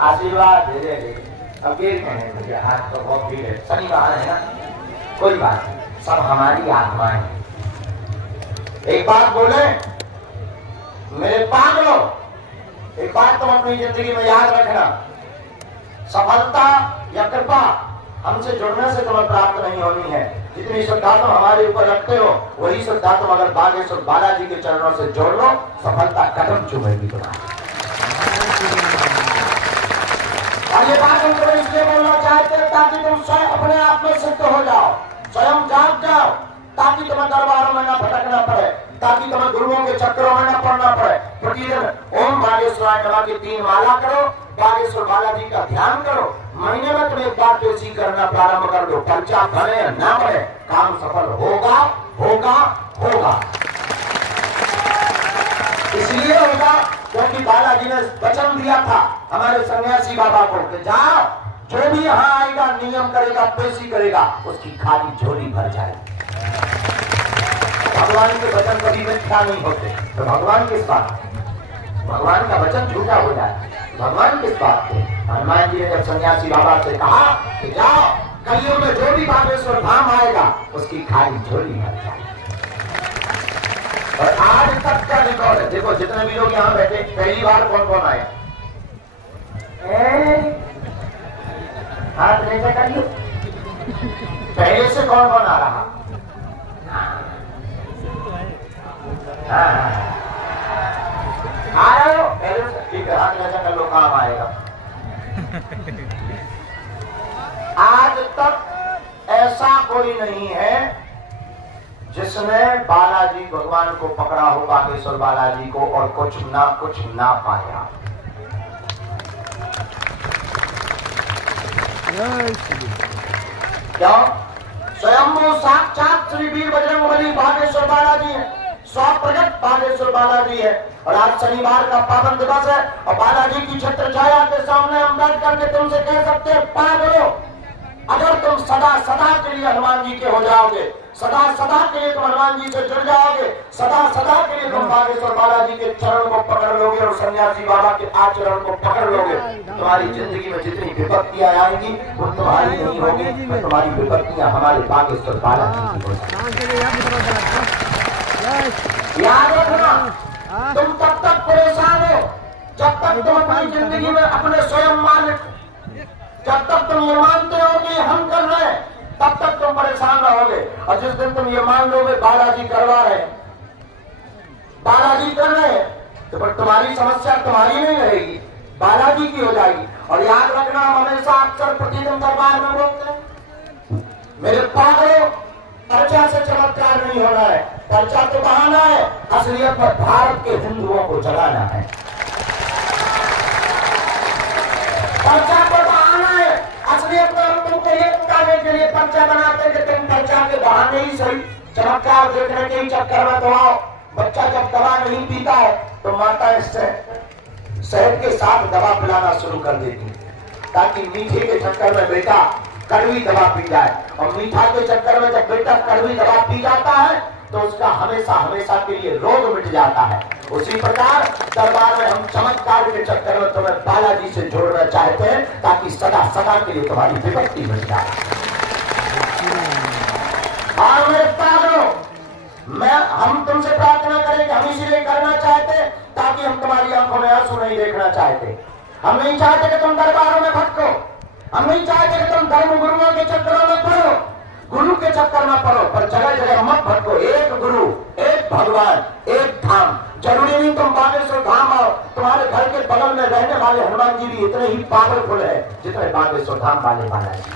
आशीर्वाद दे दे। अब ये कहने मुझे हाथ तो बहुत भीड़ है, शनिवार है ना, कोई बात नहीं, सब हमारी आत्माएं हैं। एक बात बोले मेरे पागलों, एक बात तुम अपनी जिंदगी में याद रखना, सफलता या कृपा हमसे जुड़ने से तुम्हें प्राप्त नहीं होनी है। जितनी श्रद्धा तुम हमारे ऊपर रखते हो वही श्रद्धा तुम अगर बागेश्वर बालाजी के चरणों से जोड़ लो, सफलता कदम चूमेगी तुम्हारी। और ये बात हम तुम्हें इसलिए बोलना चाहते हैं ताकि तुम स्वयं अपने आप में सिद्ध हो जाओ, स्वयं जाग जाओ, ताकि तुम्हें दरबारों में न भटकना पड़े, ताकि तुम्हें गुरुओं के चक्करों में न पड़ना पड़े। प्रतिदिन ओम बागेश्वराय नमः की 3 माला करो, बागेश्वर बालाजी का ध्यान करो, महीने में तुम एक बार पेशी करना प्रारंभ कर दो। पर्चा बने या ना बने, काम सफल होगा होगा होगा। इसलिए होगा क्योंकि बालाजी ने वचन दिया था हमारे सन्यासी बाबा को कि जाओ, जो भी यहाँ आएगा नियम करेगा, पेशी करेगा, उसकी खाली झोली भर जाएगी। भगवान के वचन कभी मिथ्या नहीं होते, तो भगवान किस बात के, भगवान का वचन झूठा हो जाए, भगवान किस बात के। हनुमान जी ने जब सन्यासी बाबा से कहा कि जाओ, कलियुग में जो भी बागेश्वर धाम आएगा उसकी खाली झोली भर जाए। और आज तक का रिकॉर्ड है, देखो जितने भी लोग यहाँ बैठे, पहली बार कौन कौन आया, हाथ नीचे करिए, पहले से कौन कौन आ रहा, आ रहे हो पहले से, ठीक है, हाथ नीचे कर लो, काम आएगा। आज तक ऐसा कोई नहीं है जिसने बालाजी भगवान को पकड़ा हो, बागेश्वर बालाजी को, और कुछ ना पाया। क्यों? स्वयं साक्षात श्री वीर बजरंगबली बागेश्वर बालाजी है, स्वप्रगट बागेश्वर बालाजी है। और आज शनिवार का पावन दिवस है और बालाजी की छत्र छाया के सामने हम बैठ करके तुमसे कह सकते हैं, पागलो, अगर तुम सदा सदा के लिए हनुमान जी के हो जाओगे, सदा सदा के लिए तुम हनुमान जी से जुड़ जाओगे, सदा सदा के लिए तुम बागेश्वर बालाजी के चरण को पकड़ लोगे और सन्यासी बाबा के आचरण को पकड़ लोगे, तुम्हारी जिंदगी में जितनी विपत्तियां आएंगी वो तुम्हारी नहीं होगी, तुम्हारी विपत्तियां हमारे बागेश्वर बालाजी की होगी। याद रखना, तुम तब तक परेशान हो जब तक तुम अपनी जिंदगी में अपने स्वयं मालिक, जब तक तुम ये मानते हो कि हम कर रहे हैं तब तक तुम परेशान रहोगे। और जिस दिन तुम ये मान लोगे बालाजी करवा रहे, बालाजी कर रहे हैं, तो फिर तुम्हारी समस्या तुम्हारी नहीं रहेगी, बालाजी की हो जाएगी। और याद रखना, हम हमेशा अक्सर प्रतिदिन दरबार में बोलते हैं, मेरे पागलों, पर्चा से चमत्कार नहीं होना है, पर्चा तो बहाना है, असलियत में भारत के हिंदुओं को जगाना है। पर्चा तो बहाना है, असलियत में हम तुमको ये बताने के लिए पर्चा बनाते कि तुम पर्चा के बहाने ही सही, चमत्कार देखने के ही चक्कर में तो आओ। बच्चा जब दवा नहीं पीता है तो माता इससे शहद के साथ दवा पिलाना शुरू कर देती ताकि मीठे के चक्कर में बेटा कड़वी दवा पी जाए, और मीठा के चक्कर में जब बेटा कड़वी दवा पी जाता है तो उसका हमेशा हमेशा के लिए रोग मिट जाता है। उसी प्रकार दरबार में हम चमत्कार के चक्कर में तुम्हें बालाजी से जोड़ना चाहते हैं ताकि सदा सदा के लिए तुम्हारी विपत्ति मिट जाए। और मेरे पागलों, हम तुमसे प्रार्थना करें कि हम इसीलिए करना चाहते ताकि हम तुम्हारी आंखों में आंसू नहीं देखना चाहते। हम नहीं चाहते कि तुम दरबारों में भटको, हम नहीं चाहते कि तुम धर्म गुरुओं के चक्करों में पड़ो, गुरु के चक्कर में पड़ो, पर जगह जगह मत भटको। एक गुरु, एक भगवान, एक धाम। जरूरी नहीं तुम बागेश्वर धाम आओ, तुम्हारे घर के बगल में रहने वाले हनुमान जी भी इतने ही पावरफुल है जितने बागेश्वर धाम वाले बालाजी।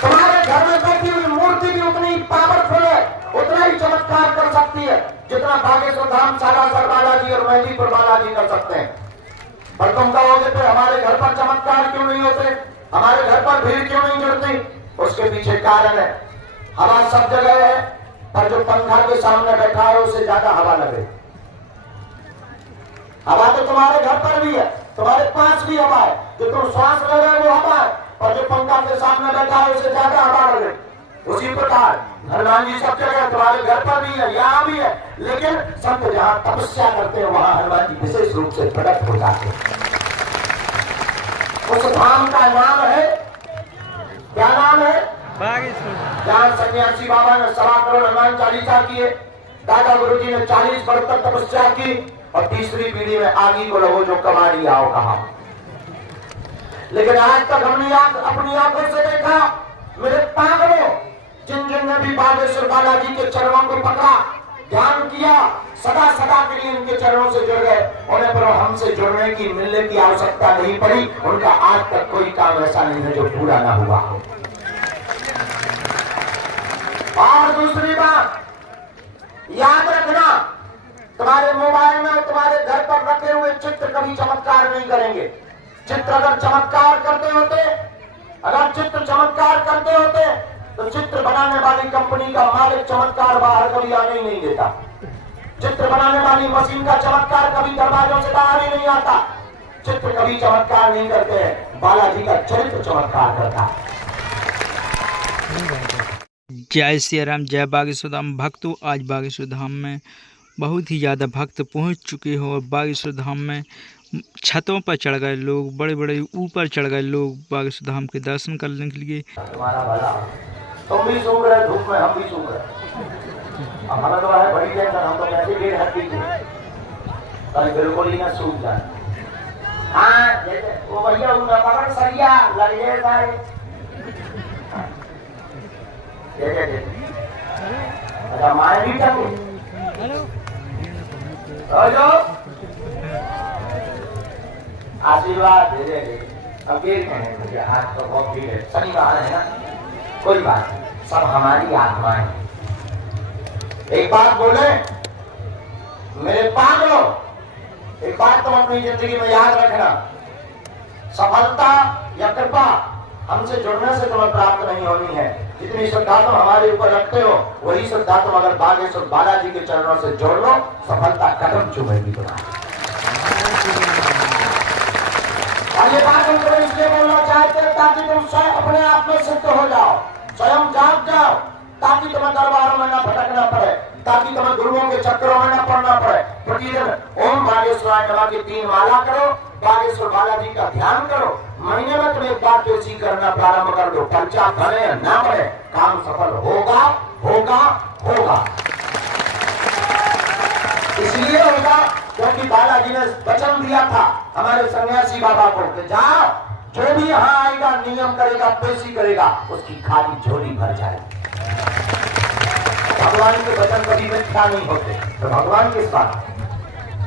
तुम्हारे घर में बैठी हुई मूर्ति भी उतनी ही पावरफुल है, उतना ही चमत्कार कर सकती है जितना बागेश्वर धाम, सालासर बालाजी और मेहंदीपुर बालाजी कर सकते हैं। पर तुम कहोगे फिर हमारे घर पर चमत्कार क्यों नहीं होते, हमारे घर पर भीड़ क्यों नहीं जुड़ती? उसके पीछे कारण है, हवा सब जगह है, पर जो पंखा के सामने बैठा है उसे ज्यादा हवा लगे। हवा तो तुम्हारे घर पर भी है, तुम्हारे पास भी हवा है, जो तुम श्वास ले रहे हो वो हवा है, और जो पंखा के सामने बैठा है उसे ज्यादा हवा लगे। उसी प्रकार हनुमान जी सब जगह, तुम्हारे घर पर भी है, यहाँ भी है, लेकिन संत जहाँ तपस्या करते हैं वहां हनुमान जी विशेष रूप से प्रकट हो जाते हैं। उस धाम का नाम है, क्या नाम है? बागेश्वर। जहाँ सन्यासी बाबा ने 1.25 करोड़ हनुमान चालीसा किए, दादा गुरुजी ने 40 वर्ष तक तपस्या की, और तीसरी पीढ़ी में आगे को लोगों जो कमाड़ी आओ कहा। लेकिन आज तक हमने अपनी आंखों से देखा, मेरे पागलों, जिन जिन ने भी बागेश्वर बालाजी के चरणों को पकड़ा, ध्यान किया, सदा सदा के लिए इनके चरणों से जुड़ गए, उन्हें पर हमसे जुड़ने की, मिलने की आवश्यकता नहीं पड़ी। उनका आज तक कोई काम ऐसा नहीं है जो पूरा ना हुआ हो। और दूसरी बात याद रखना, तुम्हारे मोबाइल में, तुम्हारे घर पर रखे हुए चित्र कभी चमत्कार नहीं करेंगे। चित्र अगर चमत्कार करते होते, अगर चित्र चमत्कार करते होते, तो चित्र बनाने वाली कंपनी का मालिक चमत्कार बाहर कभी आने ही नहीं देता। चित्र बनाने वाली मशीन का चमत्कार कभी दरवाजों से बाहर ही नहीं आता। चित्र कभी चमत्कार नहीं करते हैं, बालाजी का चरित्र चमत्कार करता है। जय सिया राम, जय बागेश्वर धाम भक्तों। आज बागेश्वर धाम में बहुत ही ज़्यादा भक्त पहुंच चुके हो, और बागेश्वर धाम में छतों पर चढ़ गए लोग, बड़े बड़े ऊपर चढ़ गए लोग बागेश्वर धाम के दर्शन करने के लिए। तुम्हारा भला, तुम भी सूख रहे धूप में, हम भी सूख रहे। हमारा तो है बड़ी टेंशन, हम तो ऐसे डेढ़ हफ्ते कल बिल्कुल ही ना सूख जाए। हाँ वो भैया पकड़ सरिया लग जाए सारे। अच्छा माए भी चलो आशीर्वाद दे दे। अब ये कहने मुझे आज तो बहुत भीड़ है, शनिवार है ना, कोई बात नहीं, सब हमारी आत्माएं। एक बात बोले मेरे पागलों, एक बात तुम अपनी जिंदगी में याद रखना, सफलता या कृपा हमसे जुड़ने से तुम्हें प्राप्त नहीं होनी है। जितनी श्रद्धा तुम हमारे ऊपर रखते हो, वही श्रद्धा तुम अगर बागेश्वर बालाजी के चरणों से जोड़ लो, सफलता कदम चुमेगी तुम्हारी। और ये बात हमको इसलिए बोलना चाहते हैं ताकि तुम स्वयं अपने आप में सिद्ध हो जाओ, स्वयं जाग जाओ, ताकि तुम्हें दरबारों में न भटकना पड़े, ताकि तुम्हें गुरुओं के चक्करों में न पड़ना पड़े। प्रतिदिन ओम बागेश्वराय नमः की 3 माला करो, बागेश्वर बालाजी का ध्यान करो। महीने में तुम एक बार पेशी करना प्रारंभ कर दो, पर्चा भरे या ना भरे, काम सफल होगा होगा होगा। इसलिए होगा क्योंकि बालाजी ने वचन दिया था हमारे सन्यासी बाबा को कि जाओ, जो भी यहाँ आएगा, नियम करेगा, पेशी करेगा, उसकी खाली झोली भर जाएगी। भगवान के वचन कभी मिथ्या नहीं होते, तो भगवान किस बात,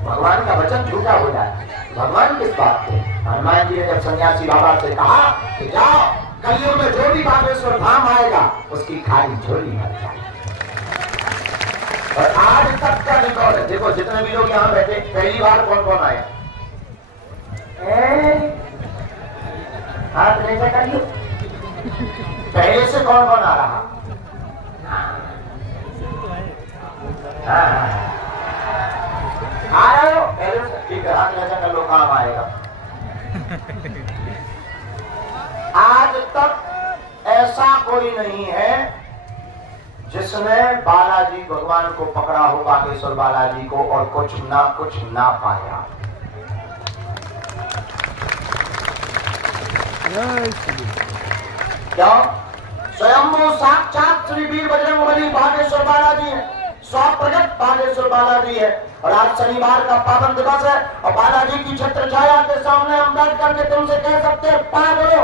भगवान का वचन झूठा हो जाए, भगवान किस बात पे। हनुमान जी ने जब सन्यासी बाबा से कहा कि जाओ, कलयुग में जो भी बागेश्वर धाम आएगा, उसकी खाली झोली भर जाए। और आज तक का रिकॉर्ड है, देखो जितने भी लोग यहाँ बैठे, पहली बार कौन कौन आया, हाथ नीचे करिए। पहले से कौन कौन आ रहा, आ रहे हो पहले से, ठीक है, हाथ नीचे कर लो, काम आएगा। आज तक ऐसा कोई नहीं है जिसने बालाजी भगवान को पकड़ा हो, बागेश्वर बालाजी को, और कुछ ना पाया। क्यों? स्वयं वो साक्षात श्री वीर बजरंगबली बागेश्वर बालाजी है, स्वप्रगट बागेश्वर बालाजी है। और आज शनिवार का पावन दिवस है, और बालाजी की छत्र छाया के सामने हम बैठ करके तुमसे कह सकते हैं, पागलो,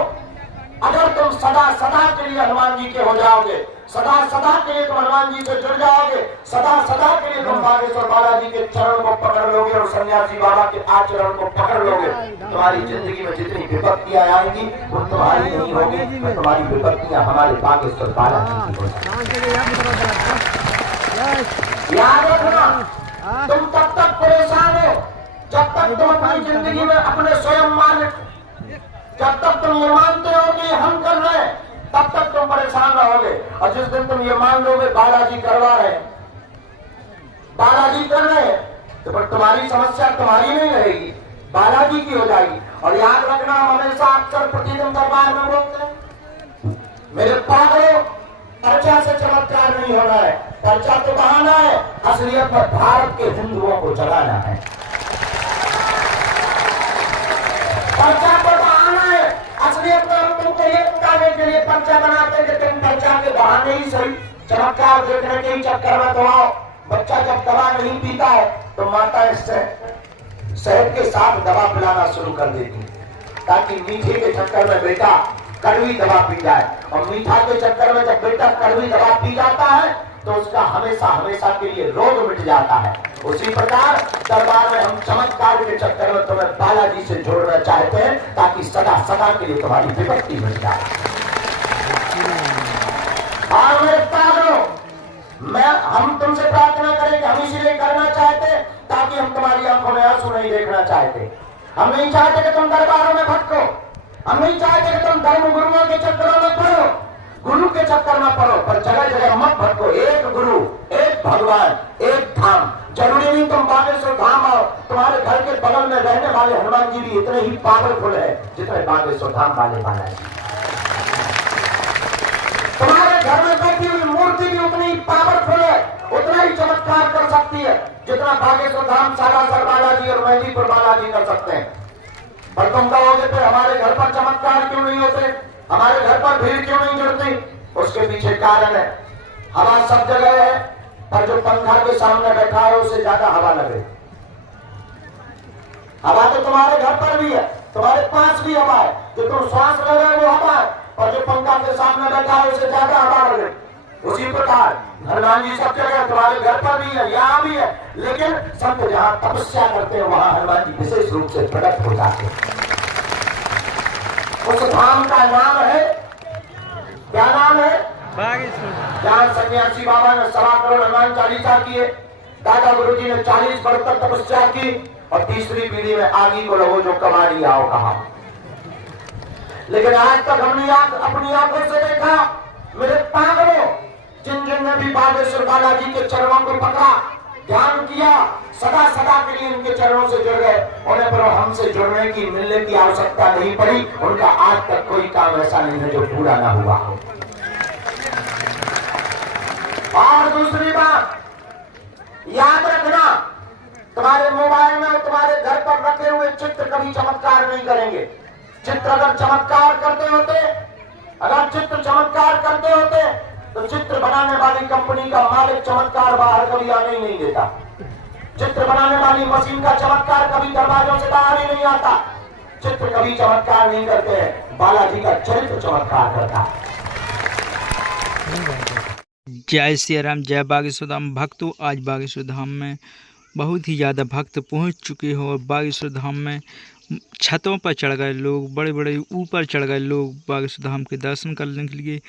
अगर तुम सदा सदा के लिए हनुमान जी के हो जाओगे, सदा सदा के लिए तुम हनुमान जी से जुड़ जाओगे, सदा सदा के लिए तुम बागेश्वर बालाजी के चरण को पकड़ लोगे और सन्यासी बाबा के आचरण को पकड़ लोगे, तुम्हारी जिंदगी में जितनी विपत्तियां आएंगी वो तुम्हारी नहीं होगी, तो तुम्हारी विपत्तियां हमारे बागेश्वर बालाजी की होगी। याद रखना, तुम तब तक परेशान हो जब तक तुम अपनी जिंदगी में अपने स्वयं मालिक, जब तक तुम ये मानते हो कि हम कर रहे हैं, तब तक तुम परेशान रहोगे। और जिस दिन तुम ये मान लोगे बालाजी करवा रहे, बालाजी कर रहे हैं, तो फिर तुम्हारी समस्या तुम्हारी नहीं रहेगी, बालाजी की हो जाएगी। और याद रखना, हम हमेशा अक्सर प्रतिदिन दरबार में बोलते हैं, मेरे पागलों, पर्चा से चमत्कार नहीं होना है, पर्चा तो बहाना है, असलियत में भारत के हिंदुओं को जगाना है। पर्चा तो बहाना है, असलियत में हम तुमको ये बताने के लिए पर्चा बनाते कि तुम पर्चा के बहाने ही सही, चमत्कार देखने के ही चक्कर में तो आओ। बच्चा जब दवा नहीं पीता है तो माता इससे शहद के साथ दवा पिलाना शुरू कर देती है ताकि मीठे के चक्कर में बेटा कड़वी दवा पी जाए, और मीठा के चक्कर में जब बेटा कड़वी दवा पी जाता है तो उसका हमेशा हमेशा के लिए रोग मिट जाता है। उसी प्रकार दरबार में हम चमत्कार के चक्कर में तुम्हें बालाजी से जोड़ना चाहते हैं ताकि सदा सदा के लिए तुम्हारी विपत्ति मिट जाए। और मेरे पागलों, हम तुमसे प्रार्थना करें कि हम इसीलिए करना चाहते ताकि हम तुम्हारी आंखों में आंसू नहीं देखना चाहते। हम नहीं चाहते कि तुम दरबारों में भटको, हम नहीं चाहते कि तुम धर्म गुरुओं के चक्करों में पड़ो, गुरु के चक्कर में पड़ो, पर जगह जगह मत भटको। एक गुरु, एक भगवान, एक धाम। जरूरी नहीं तुम बागेश्वर धाम आओ, तुम्हारे घर के बगल में रहने वाले हनुमान जी भी इतने ही पावरफुल है जितने बागेश्वर धाम वाले बालाजी। तुम्हारे घर में बैठी हुई मूर्ति भी उतनी ही पावरफुल है, उतना ही चमत्कार कर सकती है जितना बागेश्वर धाम, सालासर बालाजी और मेहंदीपुर बालाजी कर सकते हैं। पर तुम कहोगे फिर हमारे घर पर चमत्कार क्यों नहीं होते, हमारे घर पर भीड़ क्यों नहीं जुड़ती? उसके पीछे कारण है, हवा सब जगह है, पर जो पंखा के सामने बैठा है उसे ज्यादा हवा लगे। हवा तो तुम्हारे घर पर भी है, तुम्हारे पास भी हवा है, जो तुम श्वास ले रहे हो वो हवा है, और जो पंखा के सामने बैठा है उसे ज्यादा हवा लगे। उसी प्रकार हनुमान जी सब जगह, तुम्हारे घर पर भी है, यहाँ भी है, लेकिन संत जहाँ तपस्या करते हैं वहां हनुमान जी विशेष रूप से प्रकट हो जाते हैं। उस धाम का नाम है, क्या नाम है? बागेश्वर। जहाँ सन्यासी बाबा ने 1.25 करोड़ हनुमान चालीसा किए, दादा गुरु जी ने 40 वर्ष तक तपस्या की, और तीसरी पीढ़ी में आगे को लोगों जो कमाड़ी आओ कहा। लेकिन आज तक हमने अपनी आंखों से देखा, मेरे पागलों, जिन जिन ने भी बागेश्वर बालाजी के चरणों को पकड़ा, ध्यान किया, सदा सदा के लिए उनके चरणों से जुड़ गए, उन्हें पर हमसे जुड़ने की, मिलने की आवश्यकता नहीं पड़ी। उनका आज तक कोई काम ऐसा नहीं है जो पूरा ना हुआ हो। और दूसरी बात याद रखना, तुम्हारे मोबाइल में, तुम्हारे घर पर रखे हुए चित्र कभी चमत्कार नहीं करेंगे। चित्र अगर चमत्कार करते होते, अगर चित्र चमत्कार करते होते तो चित्र बनाने वाली कंपनी का मालिक चमत्कार बाहर कभी आने ही नहीं देता। चित्र बनाने वाली मशीन का चमत्कार कभी दरवाजों से बाहर ही नहीं आता। चित्र कभी चमत्कार नहीं करते हैं, बालाजी का चरित्र चमत्कार करता है। जय सिया राम, जय बागेश्वर धाम भक्तों। आज बागेश्वर धाम में बहुत ही ज़्यादा भक्त पहुंच चुके हो, और बागेश्वर धाम में छतों पर चढ़ गए लोग, बड़े बड़े ऊपर चढ़ गए लोग बागेश्वर धाम के दर्शन करने के लिए।